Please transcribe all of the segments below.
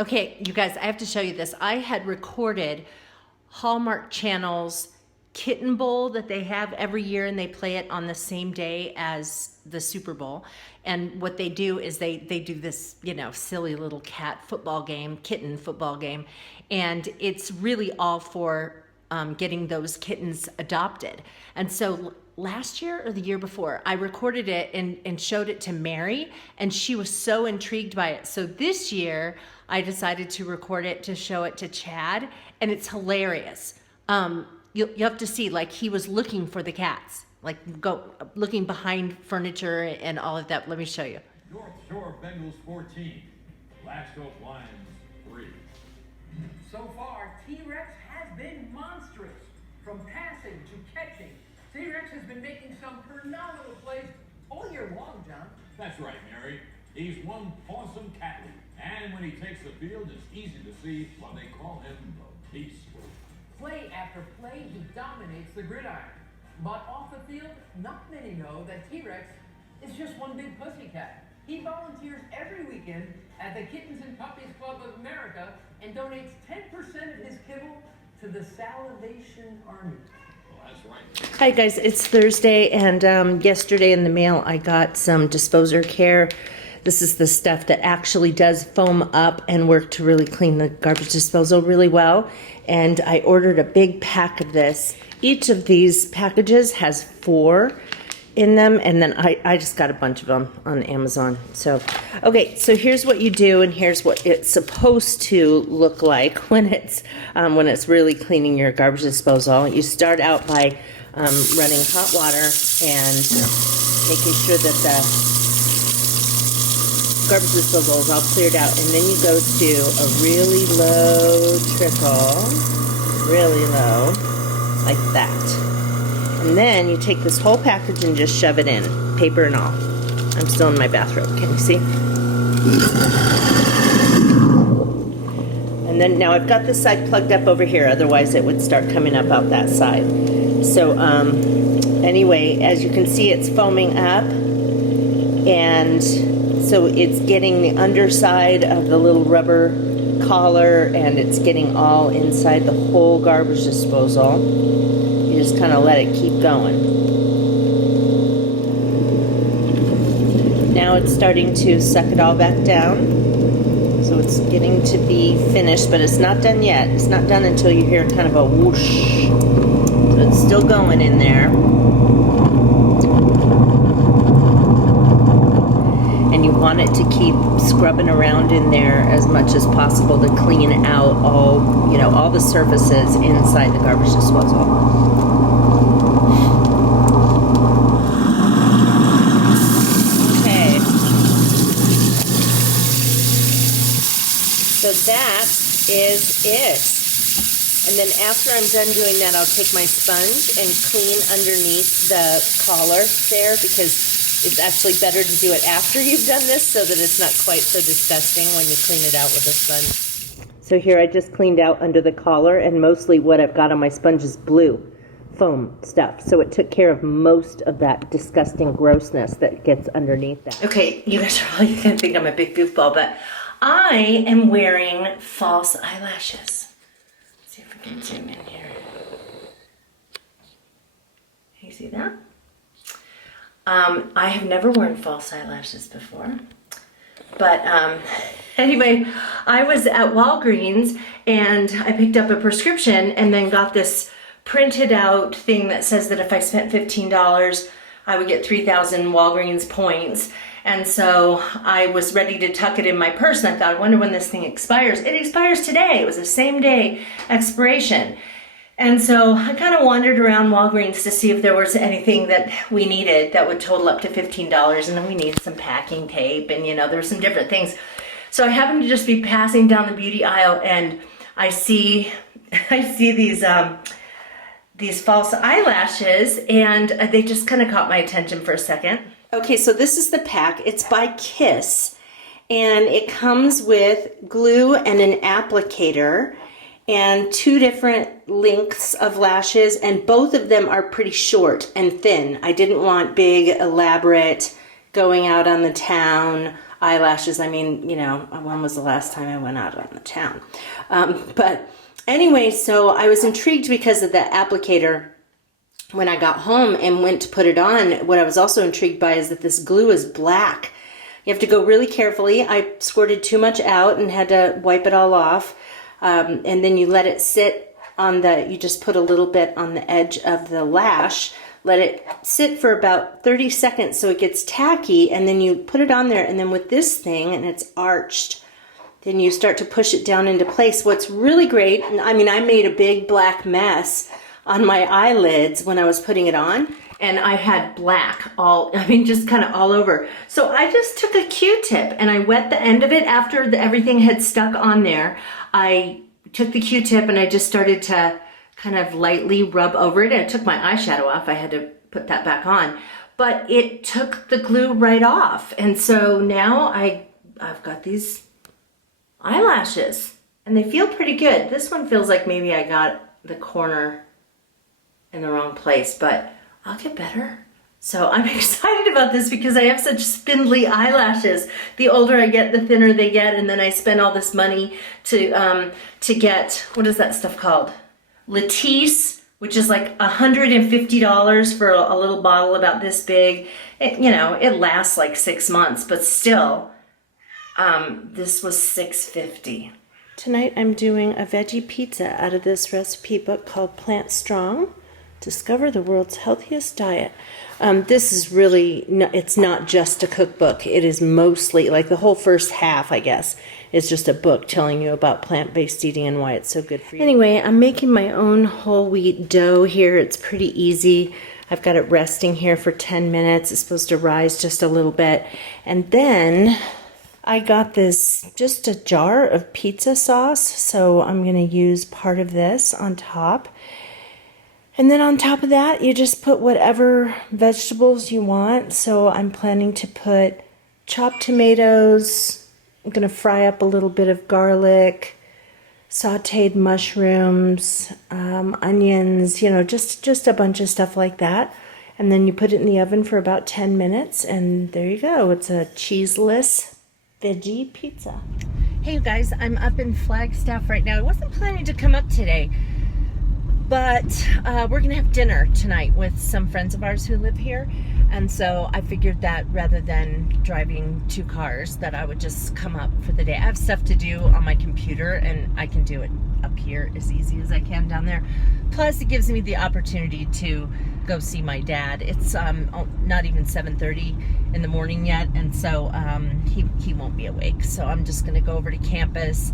Okay, you guys, I have to show you this. I had recorded Hallmark Channel's Kitten Bowl that they have every year, and they play it on the same day as the Super Bowl. And what they do is they do this, silly little kitten football game, and it's really all for getting those kittens adopted. And so last year or the year before, I recorded it and showed it to Mary, and she was so intrigued by it. So this year, I decided to record it to show it to Chad, and it's hilarious. You have to see, like, he was looking for the cats, like looking behind furniture and all of that. Let me show you. North Shore Bengals 14, Glasgow Lions 3. So far, T-Rex has been monstrous. From passing to catching, T-Rex has been making some phenomenal plays all year long, John. That's right, Mary. He's one awesome catlet. And when he takes the field, it's easy to see why they call him the Beast. Play after play, he dominates the gridiron. But off the field, not many know that T-Rex is just one big pussycat. He volunteers every weekend at the Kittens and Puppies Club of America and donates 10% of his kibble to the Salvation Army. Well, that's right. Hi guys, it's Thursday, and yesterday in the mail I got some Disposer Care. This is the stuff that actually does foam up and work to really clean the garbage disposal really well. And I ordered a big pack of this. Each of these packages has 4 in them, and then I just got a bunch of them on Amazon. So, okay, so here's what you do, and here's what it's supposed to look like when it's really cleaning your garbage disposal. You start out by running hot water and making sure that the garbage disposal is all cleared out, and then you go to a really low trickle, really low, like that. And then you take this whole package and just shove it in, paper and all. I'm still in my bathrobe, can you see? And then now I've got this side plugged up over here, otherwise it would start coming up out that side. So anyway, as you can see, it's foaming up, and so it's getting the underside of the little rubber collar, and it's getting all inside the whole garbage disposal. You just kind of let it keep going. Now it's starting to suck it all back down. So it's getting to be finished, but it's not done yet. It's not done until you hear kind of a whoosh. So it's still going in there. And you want it to keep scrubbing around in there as much as possible to clean out all the surfaces inside the garbage disposal. Okay. So that is it. And then after I'm done doing that, I'll take my sponge and clean underneath the collar there, because it's actually better to do it after you've done this so that it's not quite so disgusting when you clean it out with a sponge. So here I just cleaned out under the collar, and mostly what I've got on my sponge is blue foam stuff. So it took care of most of that disgusting grossness that gets underneath that. Okay, you guys are probably going to think I'm a big goofball, but I am wearing false eyelashes. Let's see if we can zoom in here. You see that? I have never worn false eyelashes before, but anyway, I was at Walgreens and I picked up a prescription and then got this printed out thing that says that if I spent $15, I would get 3,000 Walgreens points. And so I was ready to tuck it in my purse, and I thought, I wonder when this thing expires. It expires today. It was a same day expiration. And so I kind of wandered around Walgreens to see if there was anything that we needed that would total up to $15, and then we needed some packing tape, and there were some different things. So I happened to just be passing down the beauty aisle, and I see these false eyelashes, and they just kind of caught my attention for a second. Okay, so this is the pack. It's by Kiss, and it comes with glue and an applicator and 2 different lengths of lashes, and both of them are pretty short and thin. I didn't want big, elaborate, going out on the town eyelashes. I mean, you know, when was the last time I went out on the town? But anyway, so I was intrigued because of the applicator. When I got home and went to put it on, what I was also intrigued by is that this glue is black. You have to go really carefully. I squirted too much out and had to wipe it all off. And then you let it sit on you just put a little bit on the edge of the lash, let it sit for about 30 seconds so it gets tacky, and then you put it on there, and then with this thing, and it's arched, then you start to push it down into place. What's really great, I mean, I made a big black mess on my eyelids when I was putting it on, and I had black just kind of all over. So I just took a Q-tip and I wet the end of it after everything had stuck on there. I took the Q-tip and I just started to kind of lightly rub over it. And I took my eyeshadow off. I had to put that back on, but it took the glue right off. And so now I've got these eyelashes and they feel pretty good. This one feels like maybe I got the corner in the wrong place, but I'll get better. So I'm excited about this because I have such spindly eyelashes. The older I get, the thinner they get, and then I spend all this money to get, what is that stuff called? Latisse, which is like $150 for a little bottle about this big. It lasts like 6 months, but still, this was $6.50. Tonight I'm doing a veggie pizza out of this recipe book called Plant Strong. Discover the world's healthiest diet. This is really, it's not just a cookbook. It is mostly, like the whole first half, I guess, is just a book telling you about plant-based eating and why it's so good for you. Anyway, I'm making my own whole wheat dough here. It's pretty easy. I've got it resting here for 10 minutes. It's supposed to rise just a little bit. And then I got just a jar of pizza sauce. So I'm going to use part of this on top. And then on top of that, you just put whatever vegetables you want. So I'm planning to put chopped tomatoes. I'm going to fry up a little bit of garlic, sauteed mushrooms, onions, just a bunch of stuff like that. And then you put it in the oven for about 10 minutes. And there you go. It's a cheeseless veggie pizza. Hey, you guys, I'm up in Flagstaff right now. I wasn't planning to come up today, but we're gonna have dinner tonight with some friends of ours who live here. And so I figured that rather than driving 2 cars, that I would just come up for the day. I have stuff to do on my computer and I can do it up here as easy as I can down there. Plus it gives me the opportunity to go see my dad. It's not even 7:30 in the morning yet, and so he won't be awake. So I'm just gonna go over to campus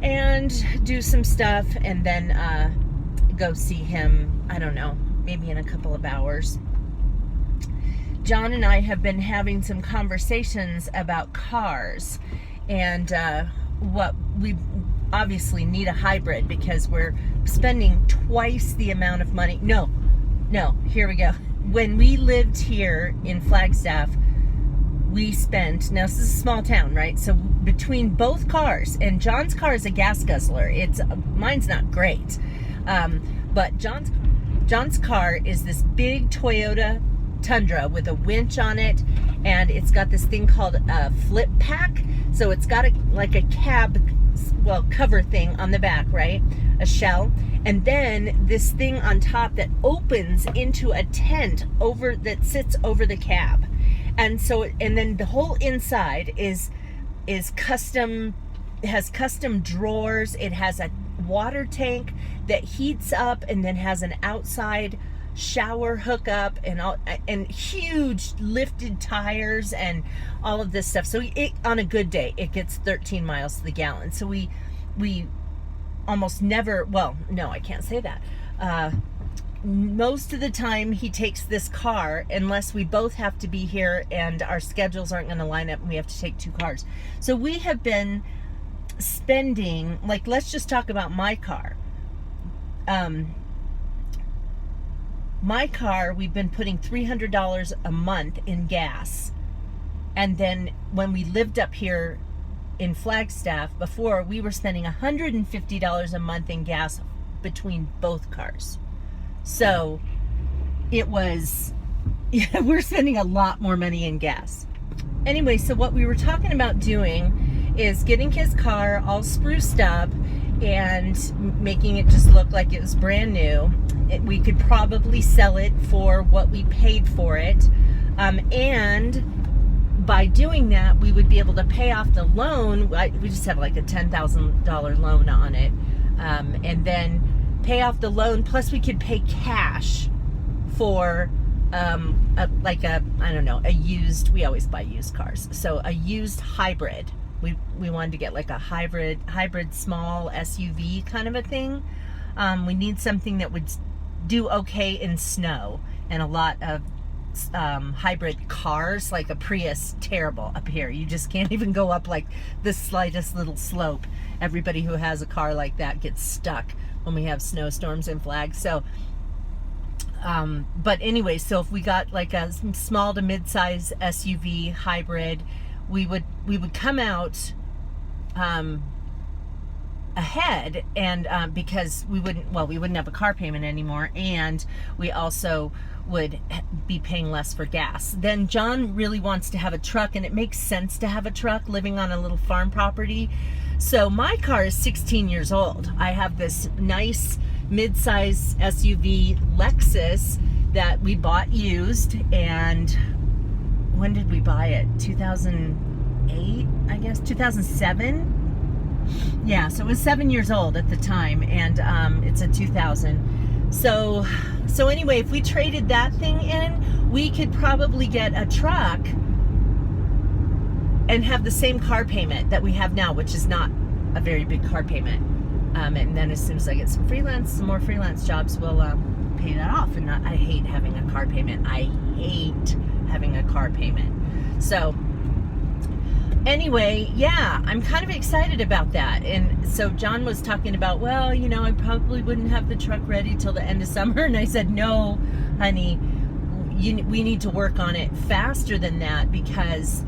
and do some stuff and then go see him, I don't know, maybe in a couple of hours. John and I have been having some conversations about cars and what we obviously need a hybrid because we're spending twice the amount of money. No, here we go. When we lived here in Flagstaff, we spent, now this is a small town, right? So between both cars, and John's car is a gas guzzler. Mine's not great. But John's car is this big Toyota Tundra with a winch on it, and it's got this thing called a flip pack. So it's got like a cab, cover thing on the back, right? A shell, and then this thing on top that opens into a tent that sits over the cab, and so and then the whole inside is custom. It has custom drawers. It has a water tank that heats up and then has an outside shower hookup and huge lifted tires and all of this stuff. So on a good day, it gets 13 miles to the gallon. So we almost never, well, no, I can't say that. Most of the time he takes this car unless we both have to be here and our schedules aren't going to line up and we have to take 2 cars. So we have been spending, like, let's just talk about my car. My car, we've been putting $300 a month in gas. And then when we lived up here in Flagstaff before, we were spending $150 a month in gas between both cars. So it was, we're spending a lot more money in gas. anyway, so what we were talking about doing is getting his car all spruced up and making it just look like it was brand new. We could probably sell it for what we paid for it. And by doing that, we would be able to pay off the loan. We just have like a $10,000 loan on it. And then pay off the loan. Plus we could pay cash for I don't know, a used, we always buy used cars. So a used hybrid. We wanted to get like a hybrid small SUV kind of a thing. We need something that would do okay in snow, and a lot of hybrid cars, like a Prius, terrible up here. You just can't even go up like the slightest little slope. Everybody who has a car like that gets stuck when we have snowstorms and flags. So but anyway, so if we got like a small to mid-size SUV hybrid, we would come out ahead, and because we wouldn't have a car payment anymore, and we also would be paying less for gas. Then John really wants to have a truck, and it makes sense to have a truck living on a little farm property. So my car is 16 years old. I have this nice mid-size SUV Lexus that we bought used, and when did we buy it? 2008, I guess, 2007. Yeah, so it was 7 years old at the time, and it's a 2000. So anyway, if we traded that thing in, we could probably get a truck and have the same car payment that we have now, which is not a very big car payment. And then as soon as I get some more freelance jobs, we'll pay that off. And I hate having a car payment. I hate having a car payment. So anyway, yeah, I'm kind of excited about that. And so John was talking about, well, you know, I probably wouldn't have the truck ready till the end of summer. And I said, no, honey, we need to work on it faster than that, because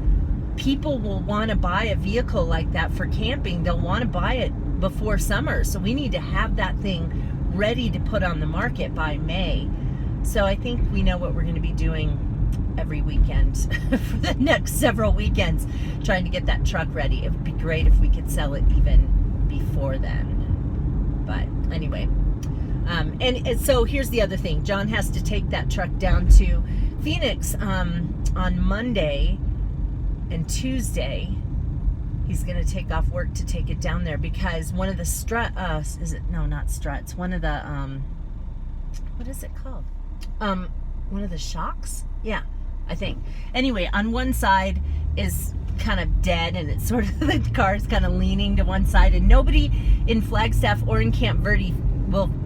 people will want to buy a vehicle like that for camping. They'll want to buy it before summer. So we need to have that thing ready to put on the market by May. So I think we know what we're going to be doing every weekend for the next several weekends, trying to get that truck ready. It would be great if we could sell it even before then. But anyway, and so here's the other thing. John has to take that truck down to Phoenix on Monday, and Tuesday he's going to take off work to take it down there, because one of the one of the what is it called? One of the shocks? Yeah, I think. Anyway, on one side is kind of dead, and it's sort of, the car is kind of leaning to one side, and nobody in Flagstaff or in Camp Verde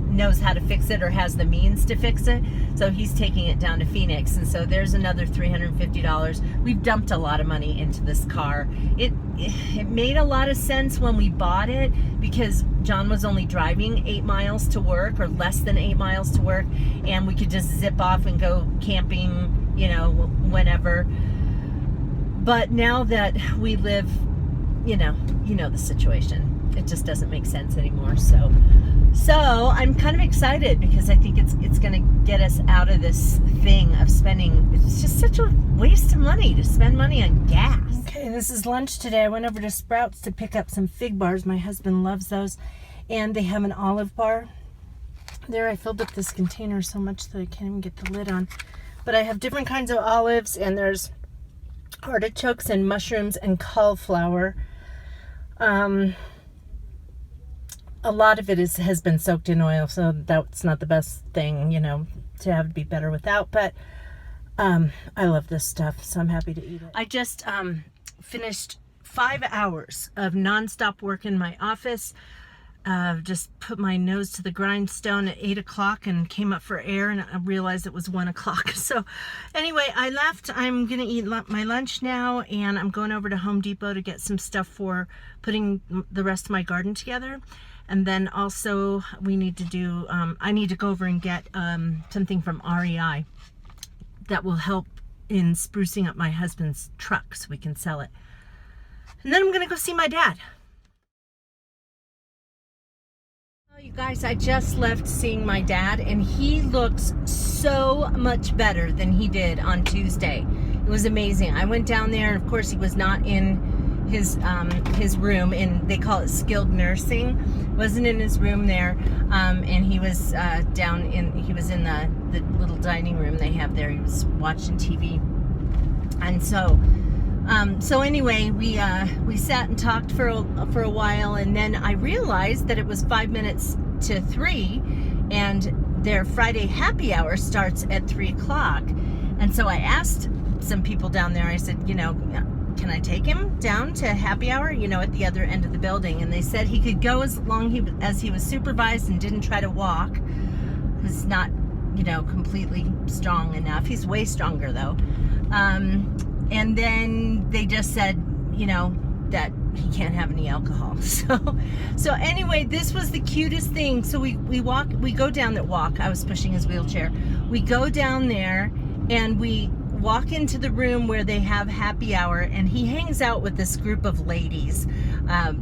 knows how to fix it or has the means to fix it. So he's taking it down to Phoenix, and so there's another $350. We've dumped a lot of money into this car. It made a lot of sense when we bought it, because John was only driving 8 miles to work, or less than 8 miles to work, and we could just zip off and go camping, you know, whenever. But now that we live, you know the situation, it just doesn't make sense anymore. So I'm kind of excited, because I think it's going to get us out of this thing of spending. It's just such a waste of money to spend money on gas. Okay, this is lunch today. I went over to Sprouts to pick up some fig bars. My husband loves those. And they have an olive bar. There, I filled up this container so much that I can't even get the lid on. But I have different kinds of olives, and there's artichokes and mushrooms and cauliflower. A lot of it has been soaked in oil, so that's not the best thing, to have to be better without. But I love this stuff, so I'm happy to eat it. I just finished 5 hours of nonstop work in my office. Just put my nose to the grindstone at 8 o'clock and came up for air, and I realized it was 1 o'clock. So anyway, I left. I'm going to eat my lunch now, and I'm going over to Home Depot to get some stuff for putting the rest of my garden together. And then also we need to do, I need to go over and get something from REI that will help in sprucing up my husband's truck so we can sell it. And then I'm going to go see my dad. You guys, I just left seeing my dad, and he looks so much better than he did on Tuesday. It was amazing. I went down there, and of course he was not in his room, and they call it skilled nursing. Wasn't in his room there, and he was he was in the little dining room they have there. He was watching TV, and so anyway, we sat and talked for a while, and then I realized that it was 5 minutes to 3, and their Friday happy hour starts at 3 o'clock. And so I asked some people down there, I said, can I take him down to happy hour, at the other end of the building? And they said he could go as long as he was supervised and didn't try to walk. He's not, completely strong enough. He's way stronger though. And then they just said, that he can't have any alcohol. So anyway, this was the cutest thing. So we go down that walk. I was pushing his wheelchair. We go down there and we walk into the room where they have happy hour, and he hangs out with this group of ladies.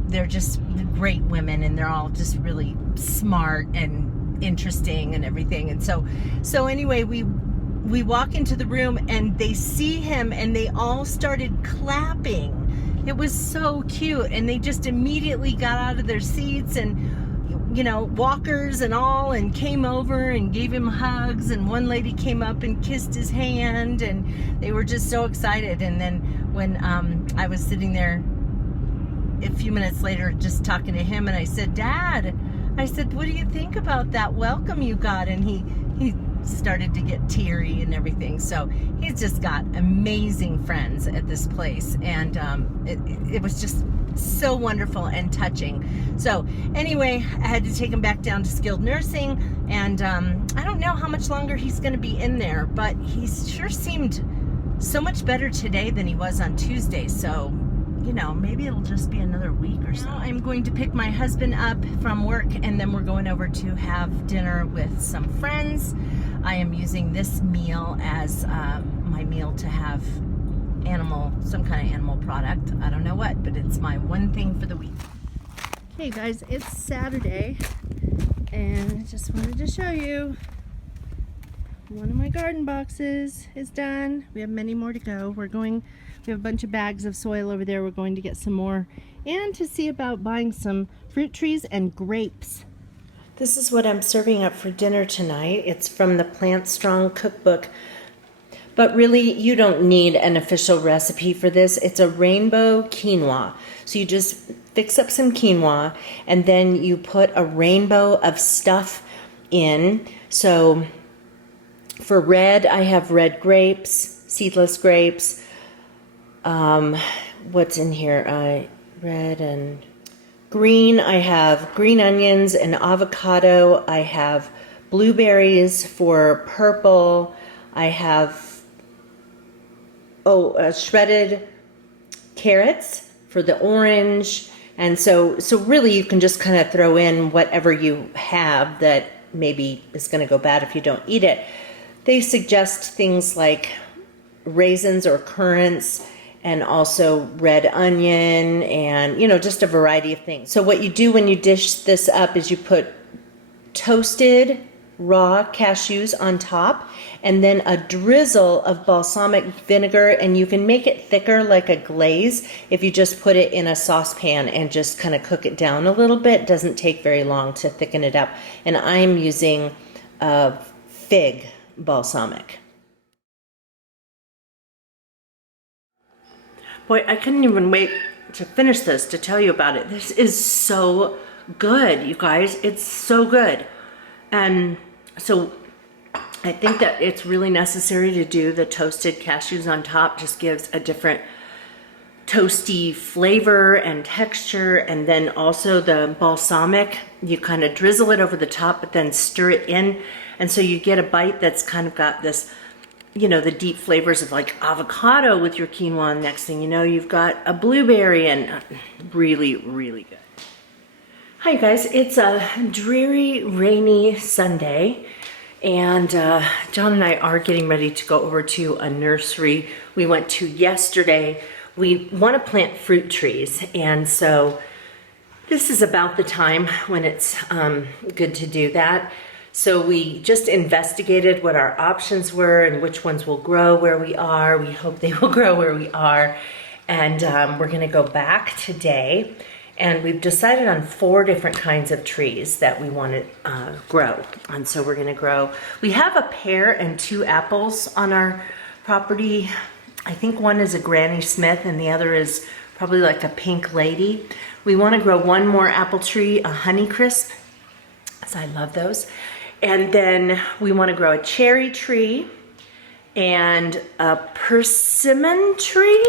They're just great women, and they're all just really smart and interesting and everything. And so anyway, we walk into the room and they see him and they all started clapping. It was so cute, and they just immediately got out of their seats and walkers and all, and came over and gave him hugs, and one lady came up and kissed his hand, and they were just so excited. And then when I was sitting there a few minutes later just talking to him, and I said, Dad, I said, what do you think about that welcome you got? And he started to get teary and everything. So he's just got amazing friends at this place, and it was just so wonderful and touching. So anyway, I had to take him back down to skilled nursing, and I don't know how much longer he's going to be in there, but he sure seemed so much better today than he was on Tuesday. So maybe it'll just be another week or so. I'm going to pick my husband up from work, and then we're going over to have dinner with some friends. I am using this meal as my meal to have some kind of animal product. I don't know what, but it's my one thing for the week. Okay guys, it's Saturday, and I just wanted to show you one of my garden boxes is done. We have many more to go. We have a bunch of bags of soil over there. We're going to get some more, and to see about buying some fruit trees and grapes. This is what I'm serving up for dinner tonight. It's from the Plant Strong cookbook. But really, you don't need an official recipe for this. It's a rainbow quinoa. So you just fix up some quinoa, and then you put a rainbow of stuff in. So for red, I have red grapes, seedless grapes. What's in here? Red and green. I have green onions and avocado. I have blueberries for purple. I have shredded carrots for the orange. And so really you can just kind of throw in whatever you have that maybe is going to go bad if you don't eat it. They suggest things like raisins or currants, and also red onion, and just a variety of things. So what you do when you dish this up is you put toasted raw cashews on top, and then a drizzle of balsamic vinegar, and you can make it thicker like a glaze if you just put it in a saucepan and just kind of cook it down a little bit. It doesn't take very long to thicken it up. And I'm using fig balsamic. Boy, I couldn't even wait to finish this to tell you about it. This is so good, you guys. It's so good. And so I think that it's really necessary to do the toasted cashews on top. Just gives a different toasty flavor and texture. And then also the balsamic, you kind of drizzle it over the top, but then stir it in. And so you get a bite that's kind of got this, the deep flavors of like avocado with your quinoa. And next thing you know, you've got a blueberry, and really, really good. Hi you guys, it's a dreary, rainy Sunday, and John and I are getting ready to go over to a nursery we went to yesterday. We want to plant fruit trees, and so this is about the time when it's good to do that. So we just investigated what our options were and which ones will grow where we are. We hope they will grow where we are. And we're gonna go back today, and we've decided on 4 different kinds of trees that we want to grow. And so we're gonna grow, we have a pear and 2 apples on our property. I think one is a Granny Smith and the other is probably like a Pink Lady. We wanna grow 1 more apple tree, a Honeycrisp, so I love those. And then we wanna grow a cherry tree and a persimmon tree.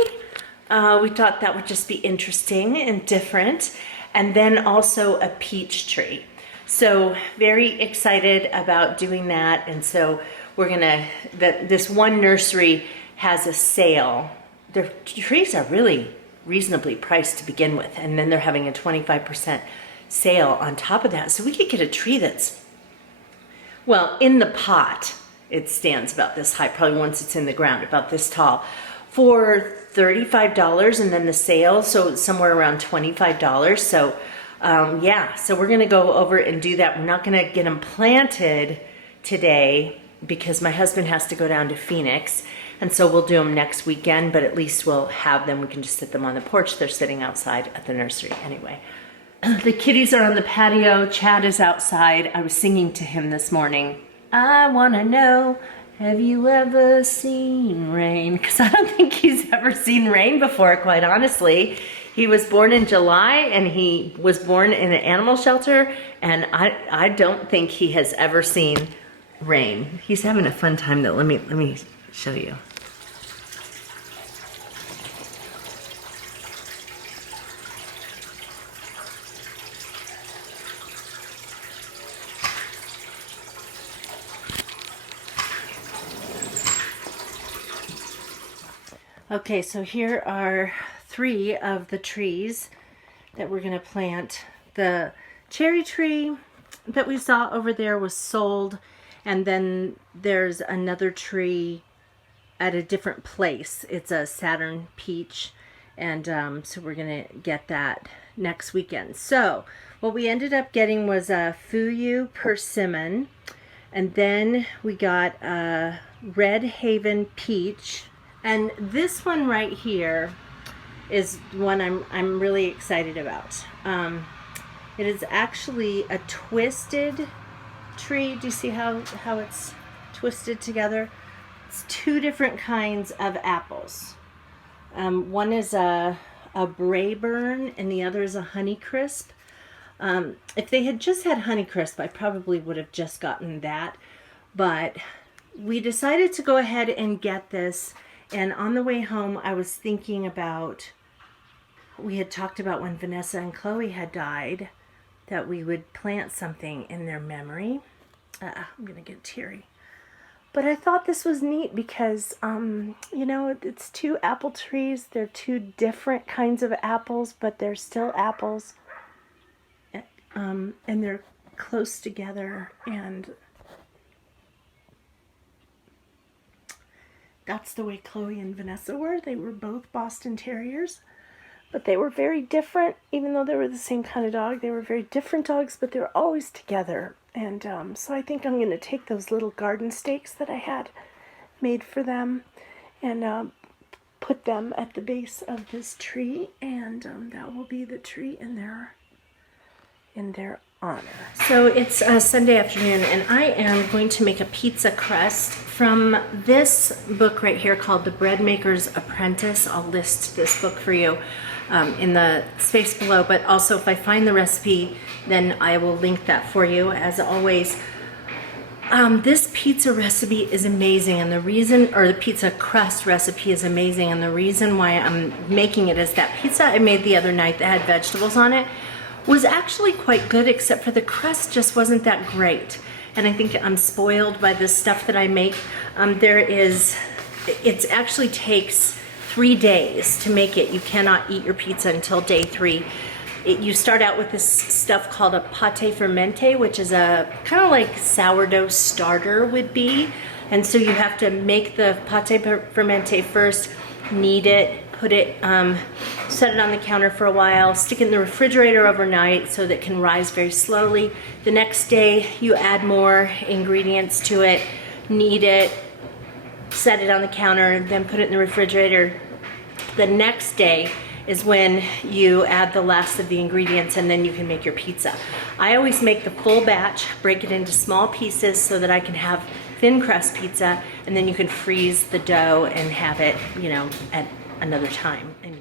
We thought that would just be interesting and different. And then also a peach tree. So very excited about doing that. And so we're gonna, this one nursery has a sale. Their trees are really reasonably priced to begin with. And then they're having a 25% sale on top of that. So we could get a tree that's, well, in the pot, it stands about this high, probably once it's in the ground, about this tall, for $35, and then the sale, so somewhere around $25. So yeah, so we're gonna go over and do that. We're not gonna get them planted today because my husband has to go down to Phoenix, and so we'll do them next weekend, but at least we'll have them. We can just sit them on the porch. They're sitting outside at the nursery anyway. The kitties are on the patio. Chad is outside. I was singing to him this morning. I wanna know, have you ever seen rain? Because I don't think he's ever seen rain before, quite honestly. He was born in July and he was born in an animal shelter, and I don't think he has ever seen rain. He's having a fun time though. Let me show you. Okay, so here are 3 of the trees that we're gonna plant. The cherry tree that we saw over there was sold, and then there's another tree at a different place. It's a Saturn peach, and so we're gonna get that next weekend. So what we ended up getting was a Fuyu persimmon, and then we got a Red Haven peach. And this one right here is one I'm really excited about. It is actually a twisted tree. Do you see how it's twisted together? It's 2 different kinds of apples. One is a Brayburn and the other is a Honeycrisp. If they had just had Honeycrisp, I probably would have just gotten that. But we decided to go ahead and get this. And on the way home, I was thinking about, we had talked about when Vanessa and Chloe had died, that we would plant something in their memory. I'm gonna get teary. But I thought this was neat because, you know, it's 2 apple trees. They're 2 different kinds of apples, but they're still apples. And they're close together, and that's the way Chloe and Vanessa were. They were both Boston Terriers, but they were very different. Even though they were the same kind of dog, they were very different dogs, but they were always together. And so I think I'm going to take those little garden stakes that I had made for them and put them at the base of this tree, and that will be the tree in their honor. So it's a Sunday afternoon, and I am going to make a pizza crust from this book right here called The Bread Maker's Apprentice. I'll list this book for you in the space below, but also if I find the recipe, then I will link that for you as always. This pizza recipe is amazing, and the reason, or the pizza crust recipe is amazing, and the reason why I'm making it is that pizza I made the other night that had vegetables on it was actually quite good, except for the crust just wasn't that great. And I think I'm spoiled by the stuff that I make. It actually takes 3 days to make it. You cannot eat your pizza until day 3. You start out with this stuff called a pate fermente, which is a kind of like sourdough starter would be. And so you have to make the pate fermente first, knead it, put it, set it on the counter for a while, stick it in the refrigerator overnight so that it can rise very slowly. The next day you add more ingredients to it, knead it, set it on the counter, then put it in the refrigerator. The next day is when you add the last of the ingredients, and then you can make your pizza. I always make the full batch, break it into small pieces so that I can have thin crust pizza, and then you can freeze the dough and have it, you know, at another time. And